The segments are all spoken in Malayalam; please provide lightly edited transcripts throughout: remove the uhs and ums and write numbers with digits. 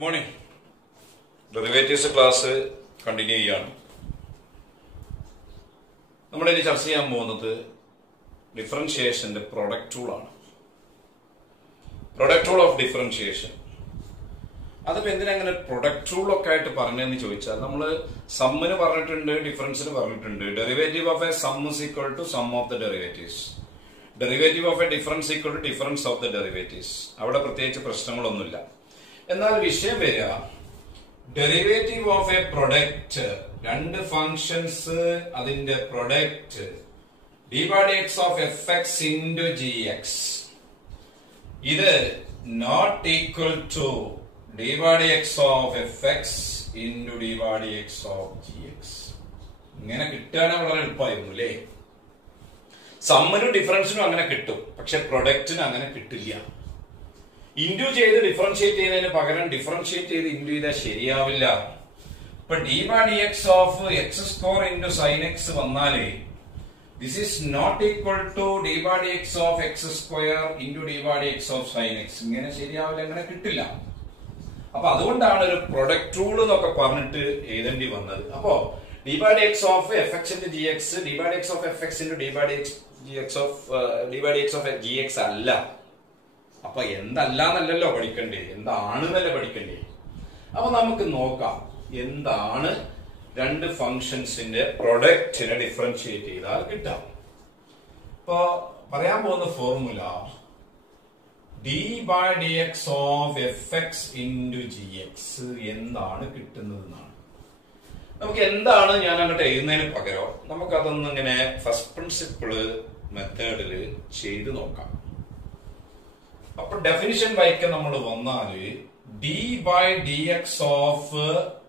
Good morning. Derivatives class continue ചെയ്യാണ്. നമ്മൾ ഇനി ചർച്ച ചെയ്യാൻ പോകുന്നത് ഡിഫറൻഷിയേഷന്റെ പ്രൊഡക്റ്റ് ടൂൾ ആണ്. Product tool of differentiation. അതിപ്പോ എന്തിനങ്ങനെ പ്രൊഡക്റ്റ് ടൂൾ ഒക്കെ ആയിട്ട് പറഞ്ഞതെന്ന് ചോദിച്ചാൽ നമ്മൾ സമ്മിന് പറഞ്ഞിട്ടുണ്ട്, ഡിഫറൻസിന് പറഞ്ഞിട്ടുണ്ട്. Derivative of a sum is equal to sum of the derivatives. Derivative of a difference equal to difference of the derivatives. അവിടെ പ്രത്യേകിച്ച് പ്രശ്നങ്ങളൊന്നുമില്ല. എന്നാൽ വിഷയം വരിക ഡെറിവേറ്റീവ് ഓഫ് എ പ്രൊഡക്റ്റ്, രണ്ട് ഫങ്ഷൻസ് അതിന്റെ product d by D X of F X into G x, ഇത് not equal to d by D X of F X into D by D X of G x. ഇങ്ങനെ കിട്ടാൻ വളരെ എളുപ്പമായിരുന്നു അല്ലേ? സമ്മിനും ഡിഫറൻസിനും അങ്ങനെ കിട്ടും, പക്ഷെ പ്രൊഡക്റ്റിന് അങ്ങനെ കിട്ടില്ല. ഇൻഡു ചെയ്ത് ഡിഫറൻഷിയേറ്റ് ചെയ്യുന്നതിന് പകരം ഡിഫറൻഷിയേറ്റ് ചെയ്ത് ഇൻഡു ചെയ്താൽ ശരിയാവില്ല. ഇപ്പൊ d by D X of X square into sine x വന്നാല് this is not equal to d by D X of X square into D by D X of sine x. ഇങ്ങനെ ശരിയാവില്ല, അങ്ങനെ കിട്ടില്ല. അപ്പൊ അതുകൊണ്ടാണ് ഒരു പ്രൊഡക്റ്റ് റൂൾ എന്നൊക്കെ പറഞ്ഞിട്ട് എഴുതേണ്ടി വന്നത്. അപ്പോ D by D X of F X into G X, D by D X of F X into D by D X G X of D by D X of G X അല്ല. അപ്പൊ എന്തല്ലാന്നല്ലോ പഠിക്കണ്ടേ, എന്താണെന്നല്ലേ പഠിക്കണ്ടേ. അപ്പൊ നമുക്ക് നോക്കാം എന്താണ് രണ്ട് ഫങ്ഷൻസിന്റെ പ്രൊഡക്റ്റിനെ ഡിഫറൻഷിയേറ്റ് ചെയ്താൽ കിട്ടാം. ഇപ്പൊ പറയാൻ പോകുന്ന formula D by D X of F X into G X എന്താണ് കിട്ടുന്നതെന്നാണ്. നമുക്ക് എന്താണ് ഞാൻ അങ്ങോട്ട് എഴുതുന്നതിന് പകരം നമുക്കതൊന്ന് ഇങ്ങനെ ഫസ്റ്റ് പ്രിൻസിപ്പിള് മെത്തേഡില് ചെയ്ത് നോക്കാം. അപ്പൊ ഡെഫിനിഷൻ വായിക്കാൻ നമ്മൾ വന്നാല് d by D X of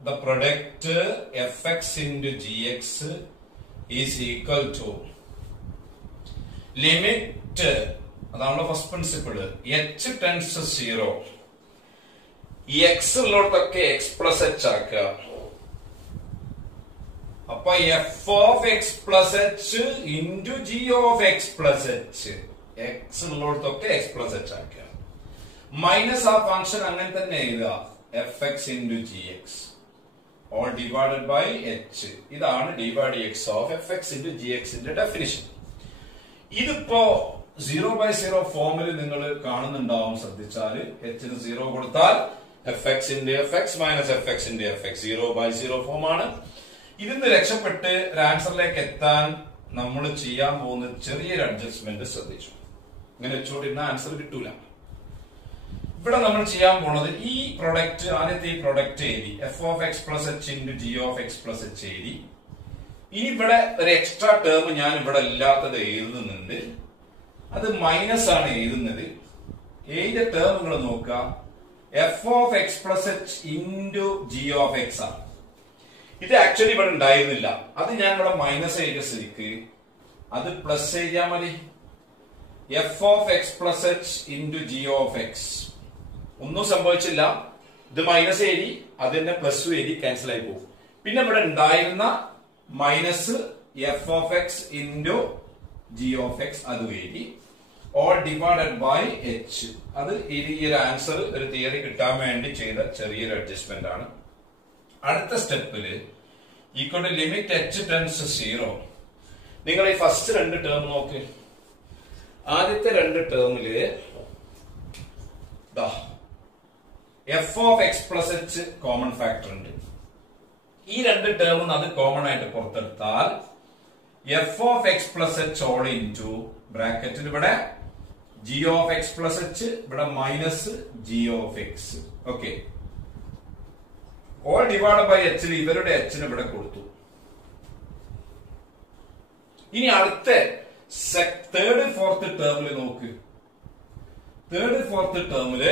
the product f X into G x is equal to limit, അതാണ് ഫസ്റ്റ് പ്രിൻസിപ്പിള്, എച്ച് ടെൻസ് 0, ഈ എക്സ് ഉള്ളിടത്തൊക്കെ എക്സ് പ്ലസ് എച്ച് ആക്കുക. അപ്പൊ f of X plus H into G of X plus h, x ഉള്ളിടത്തൊക്കെ എക്സ് പ്ലസ് എച്ച് ആക്കുക. മൈനസ് ആ ഫംഗ്ഷൻ അങ്ങനെ തന്നെ എഴുതുക, f X into G x all divided by h. ഇതാണ് d by D X of F X into G എക്സിന്റെ ഡെഫിനിഷൻ. ഇതിപ്പോ 0/0 ഫോമിൽ നിങ്ങൾ കാണുന്നുണ്ടാവും, ശ്രദ്ധിച്ചാല് എച്ചിന് 0 കൊടുത്താൽ F X into F X minus F X into F X 0/0 form ആണ്. ഇതിന്ന് രക്ഷപ്പെട്ട് ഒരു ആൻസറിലേക്ക് എത്താൻ നമ്മൾ ചെയ്യാൻ പോകുന്ന ചെറിയൊരു അഡ്ജസ്റ്റ്മെന്റ് ശ്രദ്ധിച്ചു. ഇങ്ങനെ വെച്ചുകൊണ്ടിരുന്ന ആൻസർ കിട്ടൂല. ഇവിടെ നമ്മൾ ചെയ്യാൻ പോണത് ഈ പ്രൊഡക്റ്റ്, ആദ്യത്തെ ഈ പ്രൊഡക്റ്റ് എഴുതി F of X plus H into G of X plus H എഴുതി. ഇനി ഇവിടെ ഒരു എക്സ്ട്രാ ടേം ഞാൻ ഇവിടെ ഇല്ലാത്തത് എഴുതുന്നുണ്ട്, അത് മൈനസ് ആണ് എഴുതുന്നത്. എഴുതിയ ടേം നിങ്ങൾ നോക്കുക, F of X plus H into G of X ആണ്. ഇത് ആക്ച്വലി ഇവിടെ ഉണ്ടായിരുന്നില്ല, അത് ഞാൻ ഇവിടെ മൈനസ് എഴുതിയ സ്ഥിതിക്ക് അത് പ്ലസ് എഴുതിയാൽ മതി. F of X plus H into G of X, ഒന്നും സംഭവിച്ചില്ല. ഇത് മൈനസ് എഴുതി, അതിന്റെ പ്ലസ് എഴുതി, ക്യാൻസൽ ആയി പോകും. പിന്നെ ഇവിടെ ഉണ്ടായിരുന്ന minus F of X into G of X അത് എഴുതി, ഓൾ ഡിവൈഡഡ് ബൈ എച്ച്. അത് ഈ ഒരു ആൻസർ ഒരു തിയറി കിട്ടാൻ വേണ്ടി ചെയ്ത ചെറിയൊരു അഡ്ജസ്റ്റ്മെന്റ് ആണ്. അടുത്ത സ്റ്റെപ്പില് equal to limit H tends 0. നിങ്ങൾ ഈ ഫസ്റ്റ് രണ്ട് ടേം നോക്ക്. ആദ്യത്തെ രണ്ട് ടേമില് f of X plus h common factor ഉണ്ട്. ഈ രണ്ട് ടേമും അത് കോമൺ ആയിട്ട് പുറത്തെടുത്താൽ f of X plus h all into ബ്രാക്കറ്റിൽ ഇവിടെ g of X plus H, ഇവിടെ minus G of X. Okay, all divide by എച്ചിൽ ഇവരുടെ എച്ചിന് ഇവിടെ കൊടുത്തു. ഇനി അടുത്ത തേർഡ് ഫോർത്ത് ടേമില് നോക്ക്. തേർഡ് ഫോർത്ത് ടേമില്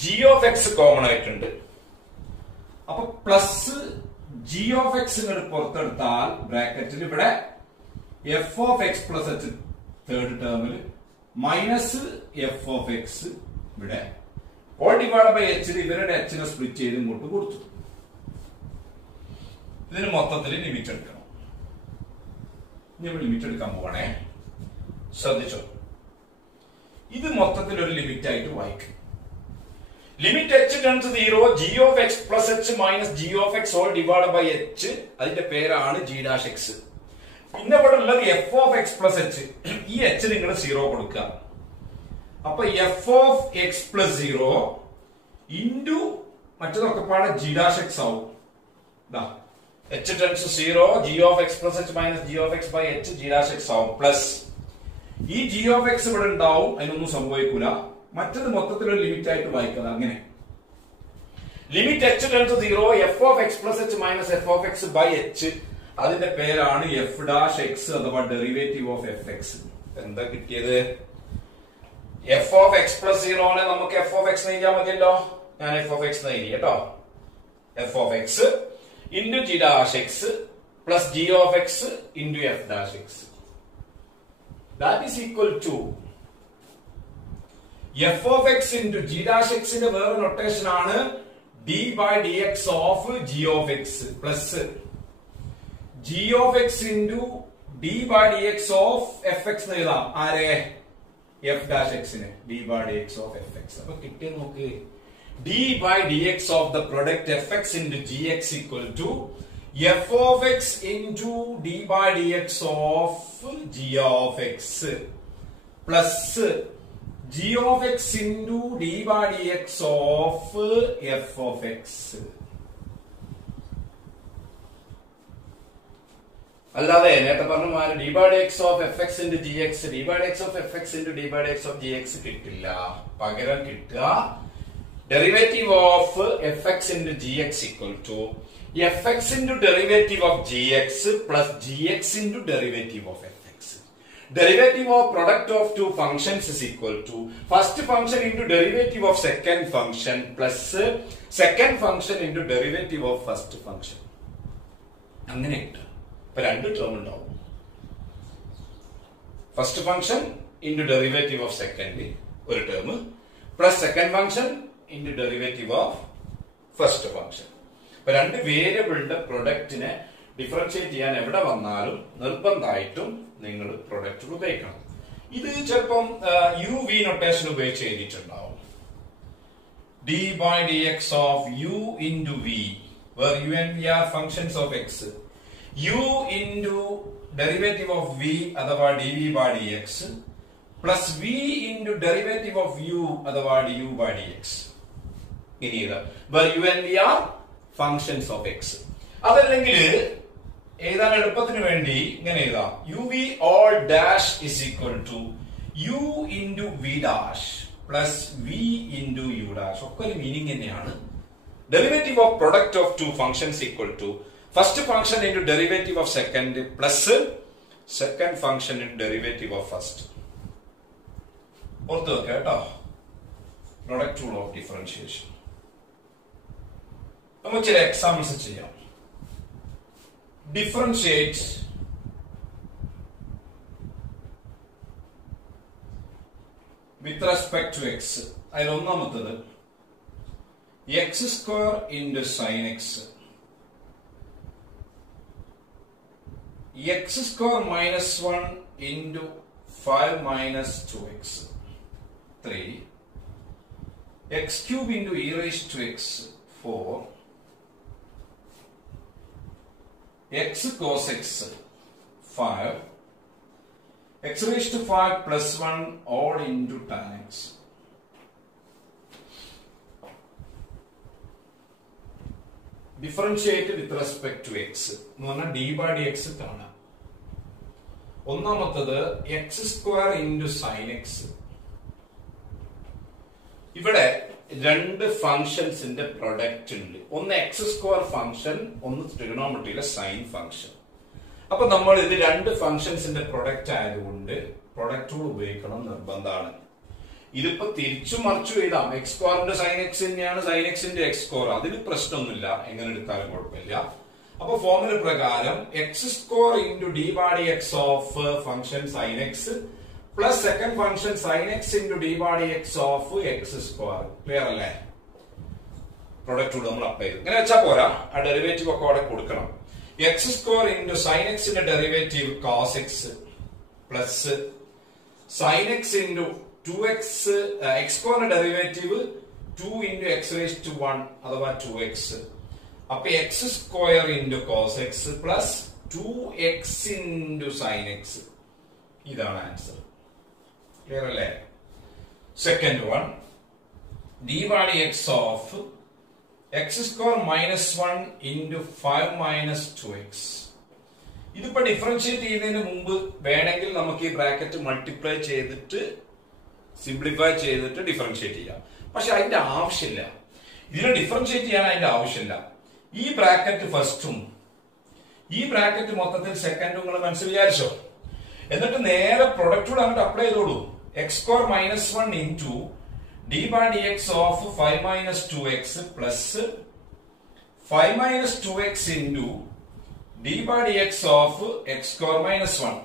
ജി ഓഫ് എക്സ് കോമൺ ആയിട്ടുണ്ട്. അപ്പൊ പ്ലസ് ജി ഓഫ് എക്സ് ഇങ്ങോട്ട് പുറത്തെടുത്താൽ ബ്രാക്കറ്റിൽ ഇവിടെ F of X plus h third ടേമില് മൈനസ് എഫ് ഓഫ് എക്സ് ഇവിടെ ഓൾ ഡിവൈഡ് ബൈ എച്ചിൽ ഇവരുടെ എച്ചിനെ സ്പ്ലിറ്റ് ചെയ്ത് ഇങ്ങോട്ട് കൊടുത്തു. ഇതിന് മൊത്തത്തിൽ ലിമിറ്റ് എടുക്കണം. നമ്മൾ ലിമിറ്റ് എടുക്കാൻ പോവാണേ, ശ്രദ്ധിച്ചോ. ഇത് മൊത്തത്തിൽ ഒരു ലിമിറ്റ് ആയിട്ട് വായിക്കും. Limit h tends 0 g of x plus h minus g of x all divided by h, അതിന്റെ പേരാണ് g dash x. പിന്നെ ഇവിടെ ഉള്ളത് f of x plus h. ഈ h നിങ്ങൾ 0 കൊടുക്കുക. അപ്പൊ f of x plus 0 into മറ്റതൊക്കെ പാടെ g dash x ആവും. h tends to 0 g of x plus h minus g of x by h g dash x ആവും പ്ലസ് ഈ g of x ഇവിടെ ഉണ്ടാവും, അതിനൊന്നും സംഭവിക്കൂല. മറ്റത് മൊത്തത്തിലൊരു ലിമിറ്റ് ആയിട്ട് വായിക്കുന്നത് അങ്ങനെ. Limit h tends to 0 f of x plus h minus f of x by h, അതിന്റെ പേരാണ് f dash x അഥവാ ഡെറിവേറ്റീവ് ഓഫ് f x. എന്താ കിട്ടിയത്? f of x plus 0 നെ നമുക്ക് f of x എഴുതിയാൽ മതിയല്ലോ. ഞാൻ f of x എഴുതി കേട്ടോ. f of x into g dash x plus g of x into f dash x. That is equal to f of x into g dash x ന്റെ വേറെ നൊട്ടേഷൻ ആണ് d by dx of g of x plus g of x into d by dx of fx എന്ന് എഴുതാം. ആരെ? f dash x നെ d by dx of fx. അപ്പൊ കിട്ടിയ നോക്ക്, d by dx of the product fx into gx equal to f of x into d by dx of g of x plus g of x into d by dx of f of x. അല്ലാതെ നേരത്തെ പറഞ്ഞ മാതിരി d by dx of fx into gx, d by dx of fx into d by dx of gx കിട്ടില്ല. പകരം കിട്ടുക derivative of fx into gx equal to fx into derivative of gx plus gx into derivative of fx. Derivative of product of two functions is equal to first function into derivative of second function plus second function into derivative of first function. അങ്ങനെ കിട്ടും. ഇപ്പൊ രണ്ട് ടേം ഉണ്ടാവും. First function into derivative of second ഒരു term plus second function into derivative of first function. ഇപ്പൊ രണ്ട് വേരിയബിളിന്റെ പ്രൊഡക്റ്റിനെ ഡിഫറൻഷിയേറ്റ് ചെയ്യാൻ എവിടെ വന്നാലും നിർബന്ധമായിട്ടും നിങ്ങൾ പ്രൊഡക്റ്റ് ഉപയോഗിക്കണം. ഇത് ചിലപ്പം യു വി നൊട്ടേഷൻ ഉപയോഗിച്ച് എഴുതിയിട്ടുണ്ടാവും. d by dx of u into v, where u and v are functions of x. u into derivative of v അഥവാ dv by dx plus v into derivative of u അഥവാ du by dx. ഇനി ഇത് where u and v are functions of x. അതല്ലെങ്കിൽ എഴുതാൻ എളുപ്പത്തിന് വേണ്ടി ഇങ്ങനെ എഴുതാം, uv all dash is equal to u into v dash plus v into u dash. ഒക്കെ ഒരു മീനിങ് തന്നെയാണ്. Derivative of product of two functions equal to first function into derivative of second plus second function into derivative of first. ഓർത്ത് വെക്കുക കേട്ടോ, product rule of differentiation. നമുക്ക് ചില എക്സാമ്പിൾസ് ചെയ്യാം. Differentiate with respect to x. അതിൽ ഒന്നാമത്തത് x square into sin x, x square minus 1 into 5 minus 2x, 3 x cube into e raised to x 4, x cos x 5, x raised to 5 plus 1 all into tan x. Differentiate with respect to x എന്ന് പറഞ്ഞാൽ d by dx കാണാം. ഒന്നാമത്തത് x square into sin x. ഇവിടെ രണ്ട് ഫംഗ്ഷൻസിന്റെ പ്രൊഡക്റ്റ് ഉണ്ട്. ഒന്ന് എക്സ് സ്ക്വയർ ഫംഗ്ഷൻ, ഒന്ന് ട്രിഗണോമെട്രിയിലെ സൈൻ ഫംഗ്ഷൻ. അപ്പൊ നമ്മൾ ഇത് രണ്ട് ഫംഗ്ഷൻസിന്റെ പ്രൊഡക്റ്റ് ആയതുകൊണ്ട് പ്രൊഡക്റ്റ് റൂൾ ഉപയോഗിക്കണം നിർബന്ധമാണ്. ഇതിപ്പോ തിരിച്ചു മറിച്ചു എഴുതാം. എക്സ് സ്ക്വയറിന്റെ സൈൻ എക്സ് തന്നെയാണ് സൈൻ എക്സിന്റെ എക്സ് സ്ക്വയർ, അതിന് പ്രശ്നമൊന്നുമില്ല, എങ്ങനെ എടുത്താലും കുഴപ്പമില്ല. അപ്പൊ ഫോർമുല പ്രകാരം X square into D by D X of function sine X plus second function sine X into D by D X of X square. Clear അല്ലേ? പ്രൊഡക്റ്റ് നമ്മൾ അപ്ലൈ ചെയ്തു. ഇങ്ങനെ വെച്ചാൽ പോരാ, ആ ഡെറിവേറ്റീവ് ഒക്കെ അവിടെ കൊടുക്കണം. എക്സ് സ്ക്വയർ ഇൻറ്റു സൈൻ എക്സിന്റെ derivative cos X plus sine X into 2x X സ്ക്വയറിന്റെ derivative 2 into x raised to 1 അഥവാ 2x. അപ്പൊ x square into cos x plus 2x into sin x. ഇതാണ് ആൻസർ. ക്ലിയർ അല്ലേ? Second one, d by dx of x square minus 1 into 5 minus 2x. ഇതിപ്പോ ഡിഫറൻഷിയേറ്റ് ചെയ്യുന്നതിന് മുമ്പ് വേണമെങ്കിൽ നമുക്ക് ഈ ബ്രാക്കറ്റ് മൾട്ടിപ്ലൈ ചെയ്തിട്ട് സിംപ്ലിഫൈ ചെയ്തിട്ട് ഡിഫറൻഷിയേറ്റ് ചെയ്യാം. പക്ഷെ അതിന്റെ ആവശ്യമില്ല. ഇതിനെ ഡിഫറൻഷിയേറ്റ് ചെയ്യാൻ അതിന്റെ ആവശ്യമില്ല. ഈ ബ്രാക്കറ്റ് ഫസ്റ്റും ഈ ബ്രാക്കറ്റ് മൊത്തത്തിൽ സെക്കൻഡും നിങ്ങൾ മനസ്സിൽ വിചാരിച്ചോ. എന്നിട്ട് നേരെ പ്രൊഡക്റ്റൂടെ അങ്ങോട്ട് അപ്ലൈ ചെയ്തോളൂ. X square minus 1 into D by D X of 5 minus 2x plus 5 minus 2x into d by dx of x square minus 1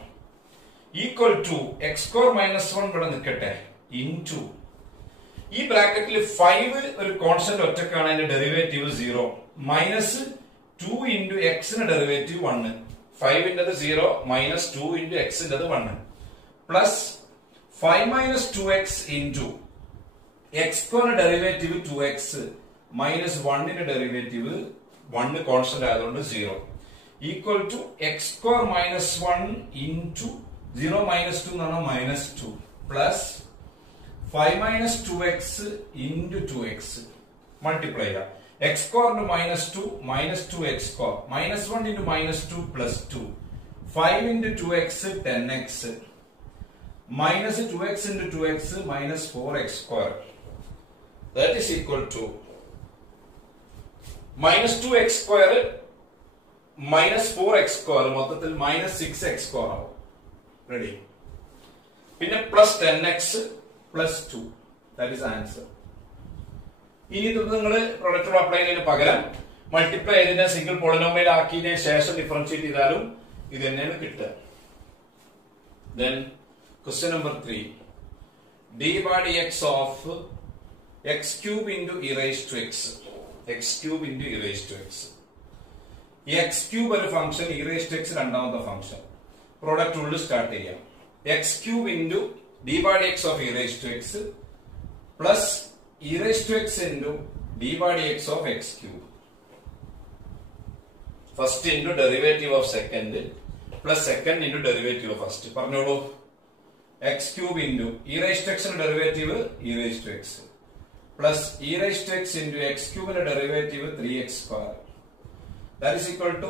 equal to x square minus 1 ഇവിടെ നിൽക്കട്ടെ into ഈ ബ്രാക്കറ്റിൽ 5 ഒരു കോൺസ്റ്റന്റ് ഒറ്റക്കാണ്, അതിന്റെ ഡെറിവേറ്റീവ് 0 മൈനസ് 2 into x ന്റെ derivative 1. 5 ന്റേത് 0 minus 2 into x ന്റേത് 1 plus 5 minus 2x into x square derivative 2x minus 1 ന്റെ ഡെറിവേറ്റീവ് 1 കോൺസ്റ്റന്റ് ആയതുകൊണ്ട് 0 equal to x square minus 1 into 0 minus 2 എന്നാണ് minus 2 plus 5 minus 2x into 2x multiply ചെയ്യാം. x square into minus 2 minus 2x square minus 1 into minus 2 plus 2 5 into 2x 10x minus 2x into 2x minus 4x square that is equal to minus 2x square minus 4x square മൊത്തത്തിൽ minus 6x square ആവും. റെഡി? പിന്നെ plus 10x plus 2 that is answer. ഇനി ഇത് നിങ്ങൾ പ്രൊഡക്റ്റ് അപ്ലൈ ചെയ്യുന്നതിന് പകരം മൾട്ടിപ്ലൈ ചെയ്തതിനെ സിംഗിൾ പോളിനോമിയൽ ആക്കിയതിന് ശേഷം ഡിഫറൻഷിയേറ്റ് ചെയ്താലും ഇത് തന്നെയാണ് കിട്ടുക. Then question number 3, d by dx of x cube into e raised to x. x cube into e raised to x. x cube ഒരു function, e raised to x രണ്ടാമത്തെ ഫംഗ്ഷൻ. പ്രോഡക്റ്റ് ഉള്ളിൽ സ്റ്റാർട്ട് ചെയ്യാം. x cube into d by dx of e raised to x plus e raised to x into d by dx of x cube. First into derivative of second plus second into derivative of first. പറഞ്ഞോളൂ. x cube into e raised to x ന്റെ derivative e raised to x plus e raised to x into x cube ന്റെ derivative 3x square. That is equal to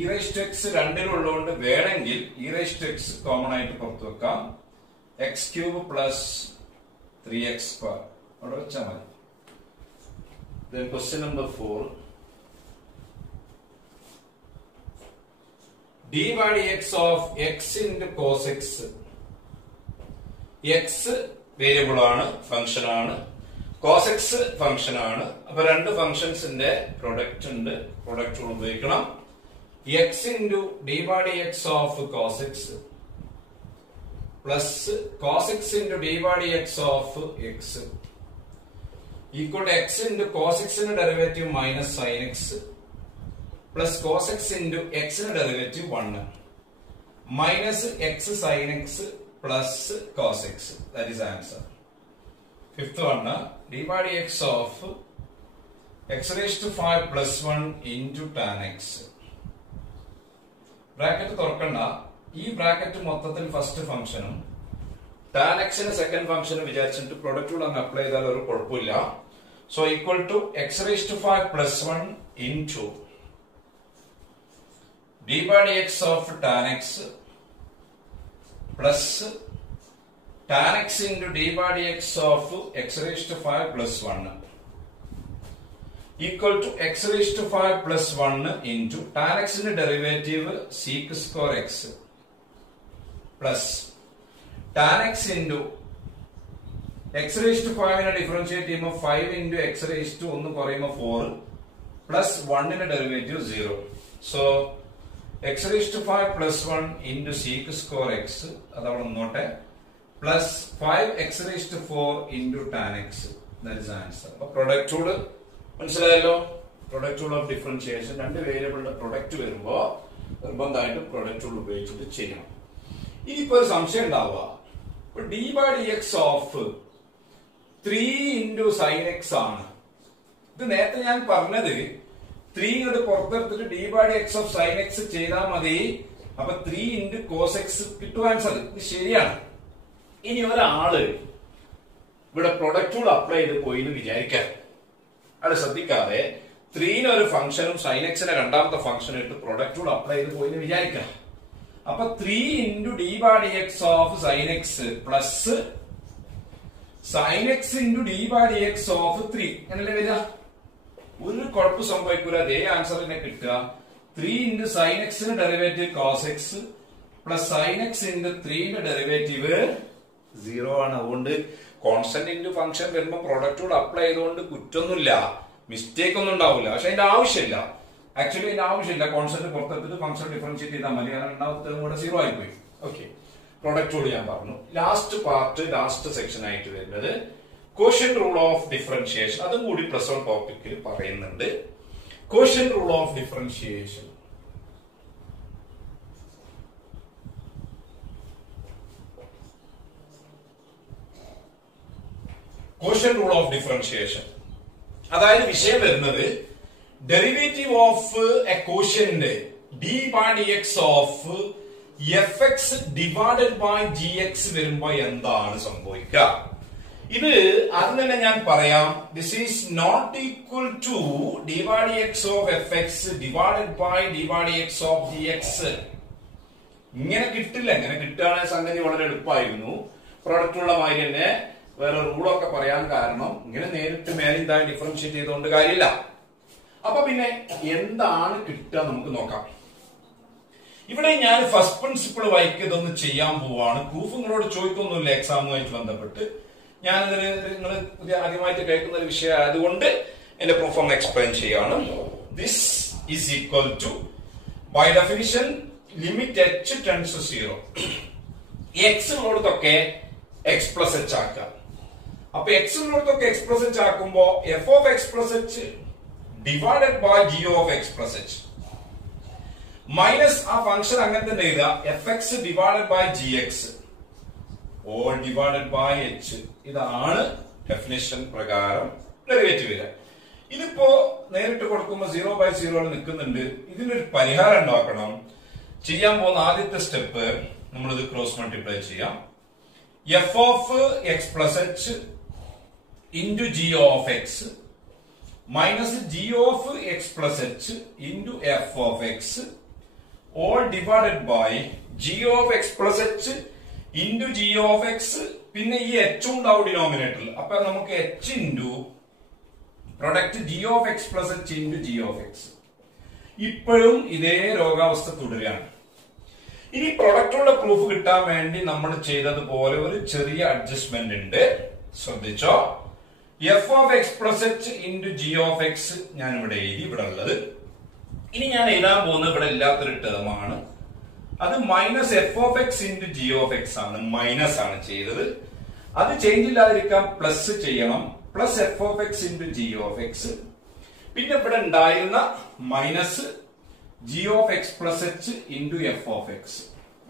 e raised to x രണ്ടിലുള്ളതുകൊണ്ട് വേണമെങ്കിൽ e raised to x common ആയിട്ട് പുറത്തു വെക്കാം. x cube plus 3x square അവിടെ വെച്ചാൽ മതി. Then question number 4, d by dx of x into cos x. x variable ആണ്, ഫംഗ്ഷൻ ആണ്. cos x ഫംഗ്ഷൻ ആണ്. അപ്പൊ രണ്ട് ഫംഗ്ഷൻസിന്റെ പ്രൊഡക്റ്റ് ഉണ്ട്. പ്രൊഡക്റ്റ് ഉപയോഗിക്കണം. x into d by dx of cos x plus cos x into d by dx of x equal to x into cos x ന്റെ derivative minus sin x plus cos x into x ന്റെ derivative 1 minus x sin x plus cos x. That is answer. Fifth one, d by dx of x raised to 5 plus 1 into tan x. Bracket തുറക്കണ്ട. ഈ ബ്രാക്കറ്റ് മൊത്തത്തിൽ ഫസ്റ്റ് ഫംഗ്ഷനും tan x ന്റെ സെക്കൻഡ് ഫംഗ്ഷനും വിചാരിച്ചിട്ട് പ്രൊഡക്റ്റ് അങ്ങ് അപ്ലൈ ചെയ്താൽ ഒരു കുഴപ്പമില്ല. So equal to x raised to 5 plus 1 into d by dx of tan x plus tan x into d by dx of x raised to 5 plus 1 equal to x raised to 5 plus 1 into tan x ന്റെ derivative sec square x plus tan x into x raised to 5 നെ ഡിഫറൻഷിയേറ്റ് ചെയ്യുമ്പോൾ 5 into x raised to 1 കുറയുമ്പോൾ 4 plus 1 ന്റെ derivative 0. So x raised to 5 plus 1 into sec square x അതവിടെ നിന്നോട്ടെ plus 5x raised to 4 into tan x. That is the answer. അപ്പോൾ പ്രൊഡക്റ്റ് റൂൾ മനസ്സിലായല്ലോ. പ്രൊഡക്റ്റ് റൂൾ ഓഫ് ഡിഫറൻഷിയേഷൻ, രണ്ട് വേരിയബിളിന്റെ പ്രൊഡക്റ്റ് വരുമ്പോൾ നിർബന്ധമായിട്ടും പ്രൊഡക്റ്റ് റൂൾ ഉപയോഗിച്ചിട്ട് ചെയ്യണം. ഇനിയിപ്പോ ഒരു സംശയം ഉണ്ടാവുക, D by D X of 3 into sin x ആണ്. ഇത് നേരത്തെ ഞാൻ പറഞ്ഞത് 3 ഇങ്ങോട്ട് പുറത്തെടുത്തിട്ട് d by dx of sin x ചെയ്താൽ മതി. അപ്പൊ 3 into cos x കിട്ടും ആൻസർ. ഇത് ശരിയാണ്. ഇനി ഒരാള് ഇവിടെ പ്രൊഡക്റ്റ് റൂൾ അപ്ലൈ ചെയ്ത് പോയി എന്ന് വിചാരിക്കാം. അവിടെ ശ്രദ്ധിക്കാതെ 3 ഒരു ഫംഗ്ഷനും sin x രണ്ടാമത്തെ ഫംഗ്ഷനും ഇട്ട് പ്രൊഡക്റ്റ് റൂൾ അപ്ലൈ ചെയ്ത് പോയി എന്ന് വിചാരിക്കാം. അപ്പൊ 3 into d by dx of sin x plus sin x into d by dx of 3 എന്നല്ലേ വരിക? ഒരു കുഴപ്പം സംഭവിക്കൂല. അതേ ആൻസർ തന്നെ കിട്ടുക. 3 into sin x derivative cos x plus sin x into 3 derivative 0 ആണ്. അതുകൊണ്ട് കോൺസ്റ്റന്റ് ഇൻറ്റു ഫംഗ്ഷൻ വരുമ്പോൾ പ്രൊഡക്റ്റ് റൂൾ അപ്ലൈ ചെയ്തുകൊണ്ട് കുറ്റൊന്നുമില്ല, മിസ്റ്റേക്ക് ഒന്നും ഉണ്ടാവില്ല. പക്ഷെ അതിന്റെ ആവശ്യമില്ല. ആക്ച്വലി അതിന്റെ ആവശ്യമില്ല. കോൺസ്റ്റന്റ് പുറത്തെടുത്തിട്ട് ഫംഗ്ഷൻ ഡിഫറൻഷിയേറ്റ് ചെയ്താൽ മതി. കാരണം രണ്ടാമത്തെ കൂടെ 0 ആയിപ്പോയി. ഓക്കെ, പ്രൊഡക്റ്റ് റൂൾ ഞാൻ പറഞ്ഞു. ലാസ്റ്റ് പാർട്ട്, ലാസ്റ്റ് സെക്ഷൻ ആയിട്ട് വരുന്നത് ക്വോഷ്യന്റ് റൂൾ ഓഫ് ഡിഫറൻഷിയേഷൻ. അതും കൂടി പ്ലസ് 1 ടോപ്പിക്കിൽ പറയുന്നുണ്ട്. Quotient rule of differentiation. Quotient rule of differentiation അതായത് വിഷയം വരുന്നത് derivative of a quotient d by dx of fx divided by gx വരുമ്പോ എന്താണ് സംഭവിക്കുക? ഇത് ആദ്യം തന്നെ ഞാൻ പറയാം. This is not equal to d by dx of fx divided by d by dx of gx. ഇങ്ങനെ കിട്ടില്ല. ഇങ്ങനെ കിട്ടുകയാണെങ്കിൽ സംഗതി വളരെ എളുപ്പമായിരുന്നു. പ്രൊഡക്റ്റ് ഉള്ള മാതിരി തന്നെ വേറെ റൂളൊക്കെ പറയാൻ കാരണം ഇങ്ങനെ നേരിട്ട് മേലെ ഇതായി ഡിഫറൻഷിയേറ്റ് ചെയ്തുകൊണ്ട് കാര്യമില്ല. അപ്പൊ പിന്നെ എന്താണ് കിട്ടുക നമുക്ക് നോക്കാം. ഇവിടെ ഞാൻ ഫസ്റ്റ് പ്രിൻസിപ്പിൾ വായിക്ക് ഇതൊന്ന് ചെയ്യാൻ പോവാണ്. പ്രൂഫ് നിങ്ങളോട് ചോദിക്കൊന്നുമില്ല എക്സാമുമായിട്ട് ബന്ധപ്പെട്ട്. ഞാനതിന് നിങ്ങൾ ആദ്യമായിട്ട് കേൾക്കുന്ന ഒരു വിഷയം ആയതുകൊണ്ട് എന്റെ പ്രൂഫ് ഒന്ന് എക്സ്പ്ലെയിൻ ചെയ്യാണ്. This is equal to by definition limit h tends to 0. X ഉള്ളിടത്തൊക്കെ എക്സ് പ്ലസ് എച്ച് ആക്കാം. അപ്പൊ എക്സ് ഉള്ളിടത്തൊക്കെ എക്സ് പ്ലസ് എച്ച് ആക്കുമ്പോ f of X plus h divided by G of X plus h minus ആ ഫംഗ്ഷൻ അങ്ങനെ തന്നെ എഴുതുക f x divided by g x all divided by h. ഇതാണ് ഡെഫിനിഷൻ പ്രകാരം ഡെറിവേറ്റീവ് വരിക. ഇതിപ്പോ നേരിട്ട് കൊടുക്കുമ്പോൾ 0/0 നിൽക്കുന്നുണ്ട്. ഇതിനൊരു പരിഹാരം ഉണ്ടാക്കണം. ചെയ്യാൻ പോകുന്ന ആദ്യത്തെ സ്റ്റെപ്പ് നമ്മളിത് ക്രോസ് മൾട്ടിപ്ലൈ ചെയ്യാം. F of X plus H into G of X minus G of X plus H into F of X all divided by G of X plus H into G of X. പിന്നെ ഈ എച്ച് ഉണ്ടാവും ഡിനോമിനേറ്ററിൽ. അപ്പൊ നമുക്ക് H into product G of X plus H into G of X. ഇപ്പോഴും ഇതേ രോഗാവസ്ഥ തുടരുകയാണ്. ഇനി പ്രൊഡക്റ്റുള്ള പ്രൂഫ് കിട്ടാൻ വേണ്ടി നമ്മൾ ചെയ്തതുപോലെ ഒരു ചെറിയ അഡ്ജസ്റ്റ്മെന്റ് ഉണ്ട്. ശ്രദ്ധിച്ചോ. F of X plus H into G of X ഞാൻ ഇവിടെ എഴുതി. ഇവിടെ ഉള്ളത് ഇനി ഞാൻ എഴുതാൻ പോകുന്നത് ഇവിടെ ഇല്ലാത്തൊരു ടേം ആണ്. അത് minus F of X into G of X ആണ്. മൈനസ് ആണ് ചെയ്തത്. അത് ചേഞ്ച് ഇല്ലാതിരിക്കാൻ പ്ലസ് ചെയ്യണം. Plus F of X into G of X. പിന്നെ ഇവിടെ ഉണ്ടായിരുന്ന minus G of X plus H into F of X.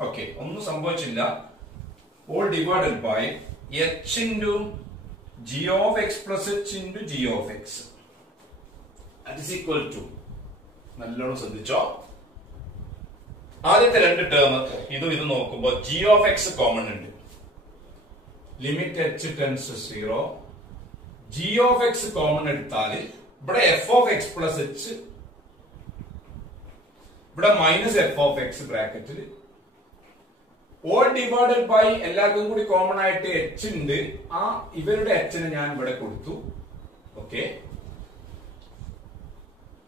Okay, ഒന്നും സംഭവിച്ചില്ല. All divided by H into G of X plus H into G of X that is equal to. നല്ലോണം ശ്രദ്ധിച്ചോ. ആദ്യത്തെ രണ്ട് ടേം ഇത് നോക്കുമ്പോൾ ജി ഓഫ് എക്സ് കോമൺ ഉണ്ട്. Limit H tends 0. G of X common എടുത്താൽ ഇവിടെ F of X plus H, ഇവിടെ മൈനസ് എഫ് ഓഫ് എക്സ് ബ്രാക്കറ്റിൽ ഓൾ ഡിവൈഡഡ് ബൈ എല്ലാവർക്കും കൂടി കോമൺ ആയിട്ട് എച്ച് ഉണ്ട്. ആ ഇവരുടെ എച്ചിനെ ഞാൻ ഇവിടെ കൊടുത്തു. ഓക്കെ,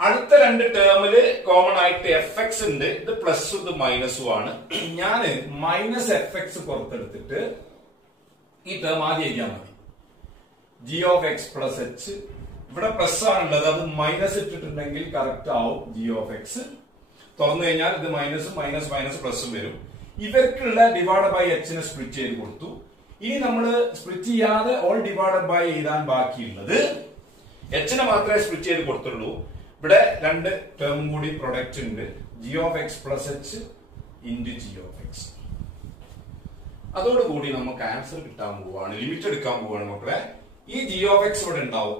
അടുത്ത രണ്ട് ടേമില് കോമൺ ആയിട്ട് എഫ് എക്സ് ഉണ്ട്. ഇത് പ്ലസ് ഇത് മൈനസും ആണ്. ഞാൻ മൈനസ് എഫ് എക്സ് പുറത്തെടുത്തിട്ട് ഈ ടേം ആദ്യം എഴുതിയാൽ മതി. G of X plus H, ഇവിടെ പ്ലസ് ആണുള്ളത്, അത് മൈനസ് ഇട്ടിട്ടുണ്ടെങ്കിൽ കറക്റ്റ് ആവും. ജി ഓഫ് എക്സ് തുറന്നു കഴിഞ്ഞാൽ ഇത് മൈനസും മൈനസ് മൈനസ് പ്ലസും വരും. ഇവർക്കുള്ള ഡിവൈഡ് ബൈ എച്ചിനെ സ്പ്ലിറ്റ് ചെയ്ത് കൊടുത്തു. ഇനി നമ്മൾ സ്പ്ലിറ്റ് ചെയ്യാതെ ഓൾ ഡിവൈഡഡ് ബൈ എഴുതാൻ ബാക്കിയുള്ളത് എച്ചിനെ മാത്രമേ സ്പ്ലിറ്റ് ചെയ്ത് കൊടുത്തുള്ളൂ. ഇവിടെ രണ്ട് ടേമും കൂടി പ്രൊഡക്റ്റ് ഉണ്ട്. G of X plus H into G of X. അതോടുകൂടി നമുക്ക് ആൻസർ കിട്ടാൻ പോവാണ്. ലിമിറ്റ് എടുക്കാൻ പോവാണ് മക്കളെ. ഈ g of x ഇവിടെ ഉണ്ടാവും.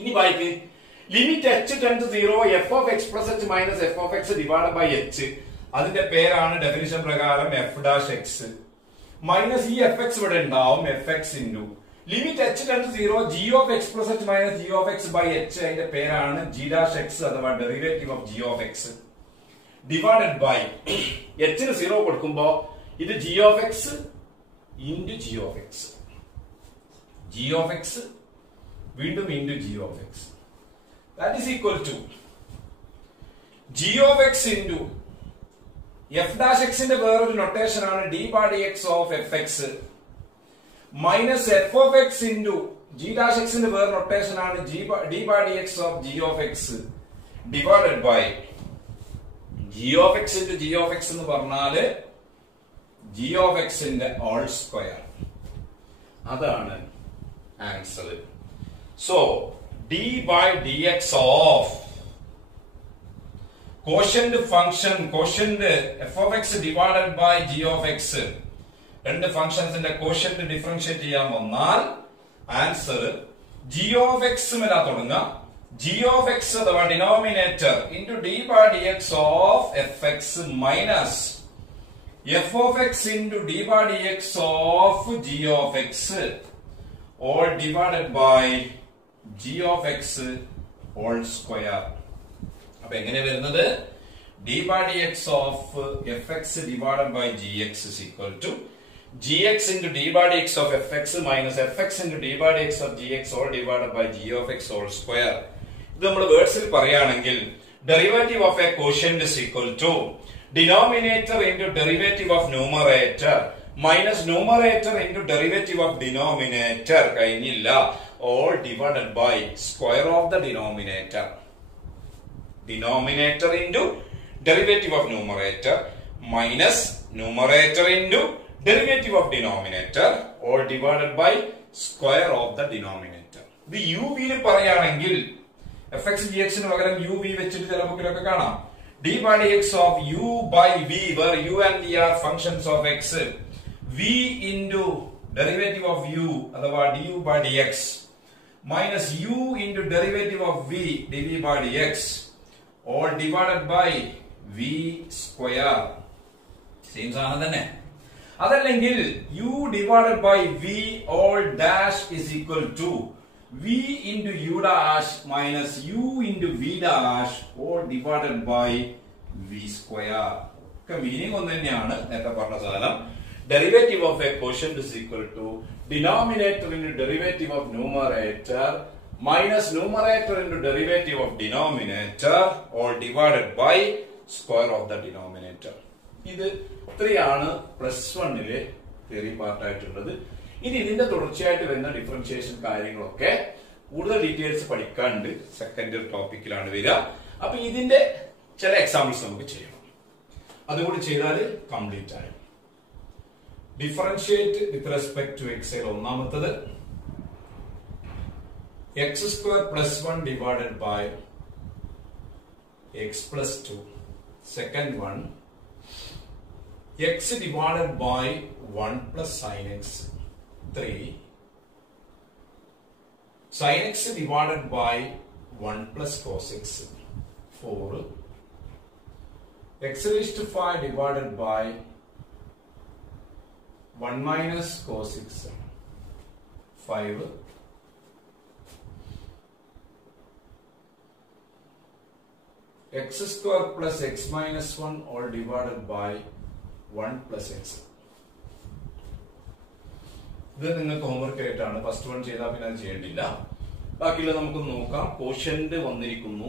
ഇനി വായിക്ക് limit h tend to 0 f of x plus h minus f of x divided by h. അതിന്റെ പേരാണ് ഡെഫിനിഷൻ പ്രകാരം f dash x മൈനസ് ഈ എഫ് എക്സ് ഇവിടെ ഉണ്ടാവും F X into limit h tend to 0 g of x plus h minus g of x by h. അതിന്റെ പേരാണ് g dash x അഥവാ derivative of g of x divided by h ന് 0 കൊടുക്കുമ്പോ ഇത് g of x into g of x, g of x വീണ്ടും into g of x, that is equal to g of x into f dash x ന്റെ വേറൊരു നൊട്ടേഷൻ ആണ് d by dx of fx minus f of x into g dash x ന്റെ വേറെ നൊട്ടേഷൻ ആണ് d by dx of g of x divided by g of x into g of x എന്ന് പറഞ്ഞാല് g of x ന്റെ ഹോൾ സ്ക്വയർ. അതാണ് answer. So d by dx of quotient function quotient f of x divided by g of x രണ്ട് ഫംഗ്ഷൻസിന്റെ quotient ഡിഫറൻഷിയേറ്റ് ചെയ്യാൻ വന്നാൽ ആൻസർ g of x മേലാ തുടങ്ങുക. g of x അഥവാ denominator into d by dx of fx minus f of x into d by dx of g of x all divided by g of x whole square. അപ്പൊ എങ്ങനെ വരുന്നത് d by dx of fx divided by gx is equal to gx into d by dx of fx minus fx into d by dx of gx all divided by g of x whole square. ഇത് നമ്മൾ വേർഡ്സിൽ പറയുകയാണെങ്കിൽ derivative of a quotient is equal to denominator into derivative of numerator minus numerator into derivative of denominator കഴിഞ്ഞില്ല all divided by square of the denominator. Denominator into derivative of numerator minus numerator into derivative of denominator all divided by square of the denominator. ഇത് u v യിൽ പറയുകയാണെങ്കിൽ fx gx ന് പകരം u v വെച്ചിട്ട് ചില ബുക്കിലൊക്കെ കാണാം d by dx of u by v where u and v are functions of x v into derivative of u അഥവാ du by dx minus u into derivative of v dv by dx all divided by v square. Same സാധനം തന്നെ. അതല്ലെങ്കിൽ u divided by v all dash is equal to v into u dash minus u into v dash all divided by v square. ഒക്കെ മീനിങ് ഒന്ന് തന്നെയാണ് നേരത്തെ പറഞ്ഞ സാധനം. Derivative of a quotient is equal to denominator into derivative of numerator minus numerator into derivative of denominator all divided by square of the denominator. ഇത് ഇത്രയാണ് +1 തിയറി പാർട്ട് ആയിട്ടുള്ളത്. ഇനി ഇതിന്റെ തുടർച്ചയായിട്ട് വരുന്ന ഡിഫറൻഷിയേഷൻ കാര്യങ്ങളൊക്കെ കൂടുതൽ ഡീറ്റെയിൽസ് പഠിക്കാനുണ്ട്. സെക്കൻഡ് ടോപ്പിക്കിലാണ് വരിക. അപ്പൊ ഇതിന്റെ ചില എക്സാമ്പിൾസ് നമുക്ക് ചെയ്യണം. അതുകൂടി ചെയ്താൽ കംപ്ലീറ്റ് ആയി. Differentiate with respect to X. ഒന്നാമത്തത് x² + 1 divided by x + 2. Second one, x divided by 1 plus sin x. 3, sin x divided by 1 plus cos x. 4, x raised to 5 divided by 1 minus cos x. 5, x² plus x minus 1 all divided by 1 plus x. ഇത് നിങ്ങൾക്ക് ഹോംവർക്ക് ആയിട്ടാണ്. ഫസ്റ്റ് വൺ ചെയ്താൽ പിന്നെ അത് ചെയ്യേണ്ടില്ല. ബാക്കിയുള്ള നമുക്ക് നോക്കാം. കോഷ്യന്റ് വന്നിരിക്കുന്നു.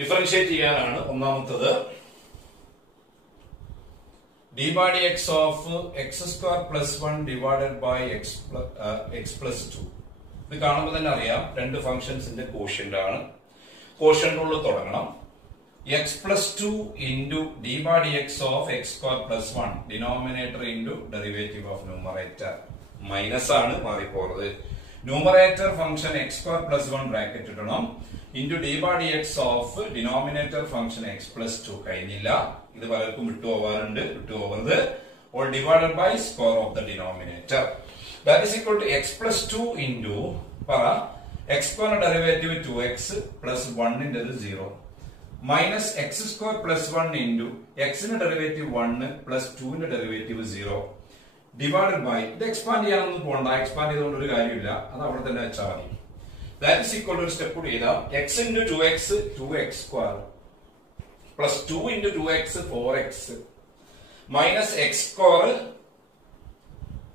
ഡിഫറൻഷിയേറ്റ് ചെയ്യാനാണ്. ഒന്നാമത്തത് d by dx of x² + 1 divided by x plus 2. ഇത് കാണുമ്പോൾ തന്നെ അറിയാം രണ്ട് ഫംഗ്ഷൻസിന്റെ കോഷ്യന്റ് ആണ്. കോഷ്യന്റ് ഉള്ള തുടങ്ങണം. x plus 2 into d by dx of x² plus 1 denominator into derivative of numerator. മൈനസ് ആണ് മാറിപ്പോകുന്നത്. Numerator function x² plus 1 bracket ഇടണം into d by dx of denominator function x plus 2 കഴിഞ്ഞില്ല. ഇത് പലർക്കും വിട്ടുപോകാറുണ്ട്. വിട്ടുപോകുന്നത് or divided by square of the denominator. That is equal to x plus 2 into x square derivative 2x plus 1 into 0 minus x square plus 1 into x in derivative 1 plus 2 in derivative 0 divided by the expand ചെയ്യാനൊന്നും പോകണ്ട, expand ചെയ്തുകൊണ്ട് ഒരു കാര്യമില്ല, അത് അവിടെ തന്നെ വെച്ചാൽ മതി. That is equal to ഒരു സ്റ്റെപ്പ് കൂടി ചെയ്താൽ x into 2x 2x square plus 2 into 2x 4x minus x square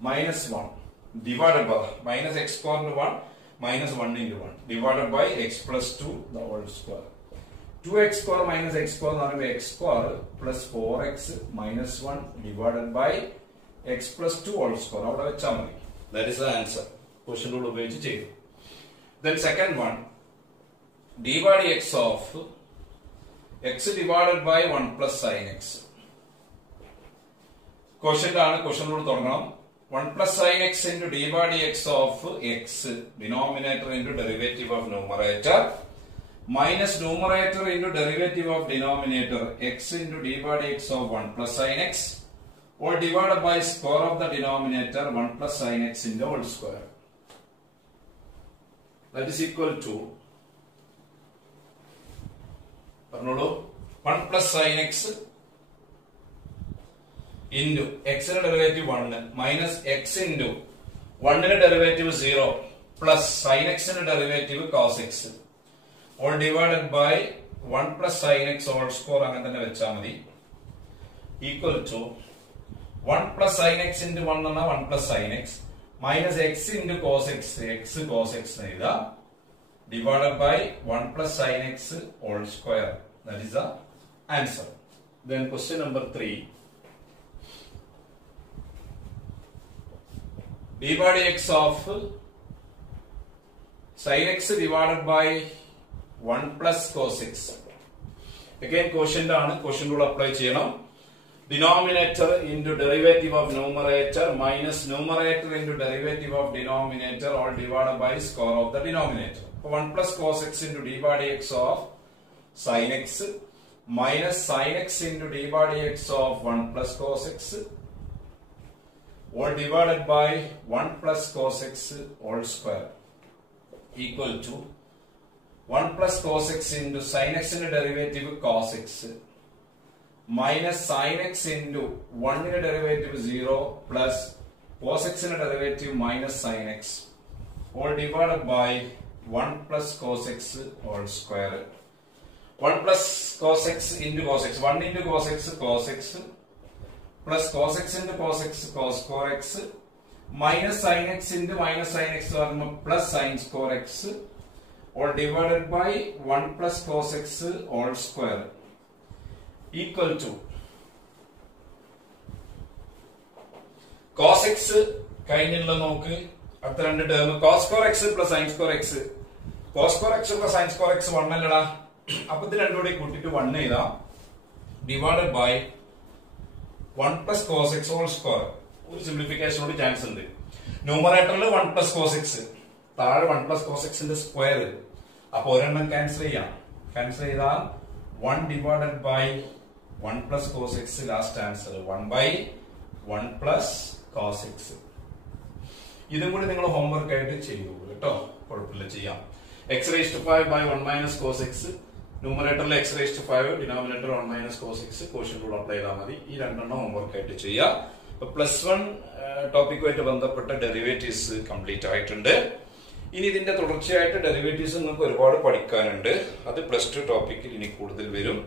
minus 1 divided by minus x square into 1 minus 1 into 1 divided by x plus 2 the whole square. 2x square minus x square എന്ന് പറയുമ്പോൾ x square plus 4x minus 1 divided by x plus 2 whole square അവിടെ വെച്ചാൽ മതി. That is the answer. Question rule ഉപയോഗിച്ച് ചെയ്തു. Then second one, d by dx of x divided by 1 plus sin x. Question ആണ്, question rule തുടങ്ങണം. 1 plus sin x into d by dx of x denominator into derivative of numerator minus numerator into derivative of denominator x into d by dx of 1 plus sin x or divided by square of the denominator 1 plus sin x into whole square. That is equal to 1 plus sin x into x in derivative 1 minus x into 1 in derivative 0 plus sin x in derivative cos x all divided by 1 plus sin x whole square അങ്ങനെ തന്നെ വെച്ചാൽ മതി equal to 1 plus sin x into 1 എന്ന 1 plus sin x minus x into cos x x cos x എഴുതാം divided by 1 plus sin x whole square. That is the answer. Then question number 3, d by dx of sin x divided by 1 plus cos x. Again quotient ആണ്, quotient rule apply ചെയ്യണം. Denominator into derivative of numerator minus numerator into derivative of denominator all divided by square of the denominator. 1 plus cos x into d by dx of sin x minus sin x into d by dx of 1 plus cos x all divided by 1 plus cos x all square equal to 1 plus cos x into sin x into derivative cos x minus sin x into 1 in a derivative 0 plus cos x in a derivative minus sin x all divided by 1 plus cos x whole square. 1 plus cos x into cos x 1 into cos x plus cos x into cos x cos square x minus sin x into minus sin x plus sin square x all divided by 1 plus cos x whole square equal to cos x കഴിഞ്ഞുള്ള നോക്ക് അടുത്ത രണ്ട് term cos square x plus sin square x cos square x plus sin square x 1 അല്ലടാ, അപ്പൊ ഇത് രണ്ടും കൂടി കൂട്ടിയിട്ട് 1 എഴുതാം divided by 1 plus cos x whole square. ഒരു സിംപ്ലിഫിക്കേഷനോട് ചാൻസ് ഉണ്ട്. ന്യൂമറേറ്ററിൽ 1 plus cos x, താഴെ 1 plus cos x ന്റെ സ്ക്വയർ, അപ്പൊ ഒരെണ്ണം ക്യാൻസൽ ചെയ്യാം. ക്യാൻസൽ ചെയ്താൽ 1 divided by 1 plus cos x last answer 1 by 1 plus cos x. ഇതും കൂടി നിങ്ങൾ ഹോംവർക്ക് ആയിട്ട് ചെയ്തു കേട്ടോ, കുഴപ്പമില്ല, ചെയ്യാം. x raised to 5 by 1 minus cos x, ന്യൂമറേറ്ററിൽ x raised to 5, denominator 1 minus cos x, quotient rule apply ചെയ്താൽ മതി. ഈ രണ്ടെണ്ണം ഹോംവർക്ക് ആയിട്ട് ചെയ്യാം. പ്ലസ് 1 ടോപ്പിക്കുമായിട്ട് ബന്ധപ്പെട്ട ഡെറിവേറ്റീവ്സ് കംപ്ലീറ്റ് ആയിട്ടുണ്ട്. ഇനി ഇതിന്റെ തുടർച്ചയായിട്ട് ഡെറിവേറ്റീവ്സ് നിങ്ങൾക്ക് ഒരുപാട് പഠിക്കാനുണ്ട്. അത് പ്ലസ് 2 ടോപ്പിക്കിൽ ഇനി കൂടുതൽ വരും,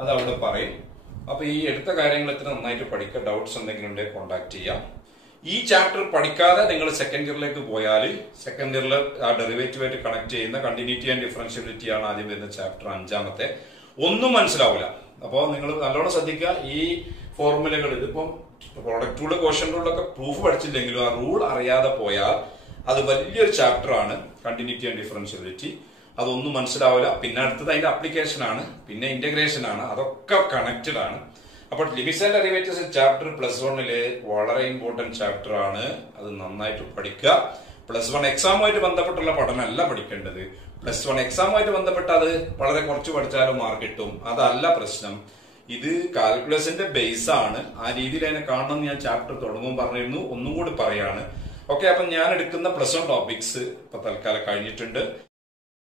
അത് അവിടെ പറയും. അപ്പൊ ഈ എടുത്ത കാര്യങ്ങൾ എത്ര നന്നായിട്ട് പഠിക്കുക. ഡൗട്ട്സ് എന്തെങ്കിലും ഉണ്ടെങ്കിൽ കോൺടാക്ട് ചെയ്യാം. ഈ ചാപ്റ്റർ പഠിക്കാതെ നിങ്ങൾ സെക്കൻഡ് ഇയറിലേക്ക് പോയാൽ സെക്കൻഡ് ഇയറിൽ ആ ഡെറിവേറ്റീവായിട്ട് കണക്ട് ചെയ്യുന്ന കണ്ടിന്യൂറ്റി ആൻഡ് ഡിഫറൻഷ്യബിലിറ്റി ആണ് ആദ്യം വരുന്ന ചാപ്റ്റർ 5ാമത്തെ. ഒന്നും മനസ്സിലാവില്ല. അപ്പോൾ നിങ്ങൾ നല്ലോണം ശ്രദ്ധിക്കുക. ഈ ഫോർമുലകൾ ഇതിപ്പം പ്രോഡക്റ്റ് റൂൾ ക്വസ്റ്റ്യൻ റൂളൊക്കെ പ്രൂഫ് പഠിച്ചില്ലെങ്കിലും ആ റൂൾ അറിയാതെ പോയാൽ അത് വലിയൊരു ചാപ്റ്റർ ആണ് കണ്ടിന്യൂറ്റി ആൻഡ് ഡിഫറൻഷ്യബിലിറ്റി. അതൊന്നും മനസ്സിലാവില്ല. പിന്നെ അടുത്തത് അതിന്റെ അപ്ലിക്കേഷൻ ആണ്, പിന്നെ ഇന്റഗ്രേഷൻ ആണ്, അതൊക്കെ കണക്റ്റഡ് ആണ്. അപ്പോൾ limits and derivatives chapter plus 1 വളരെ ഇമ്പോർട്ടന്റ് ചാപ്റ്റർ ആണ്. അത് നന്നായിട്ട് പഠിക്കുക. പ്ലസ് 1 എക്സാമുമായിട്ട് ബന്ധപ്പെട്ടുള്ള പഠനമല്ല പഠിക്കേണ്ടത്. പ്ലസ് 1 എക്സാമുമായിട്ട് ബന്ധപ്പെട്ട് അത് വളരെ കുറച്ച് പഠിച്ചാലും മാർക്ക് കിട്ടും, അതല്ല പ്രശ്നം. ഇത് കാൽക്കുലസിന്റെ ബേസ് ആണ്. ആ രീതിയിൽ അതിനെ കാണണം ഞാൻ ചാപ്റ്റർ തുടങ്ങുമ്പോൾ പറഞ്ഞിരുന്നു. ഒന്നും കൂടി പറയാണ്. ഓക്കെ, അപ്പൊ ഞാൻ എടുക്കുന്ന +1 ടോപ്പിക്സ് ഇപ്പൊ തൽക്കാലം കഴിഞ്ഞിട്ടുണ്ട്.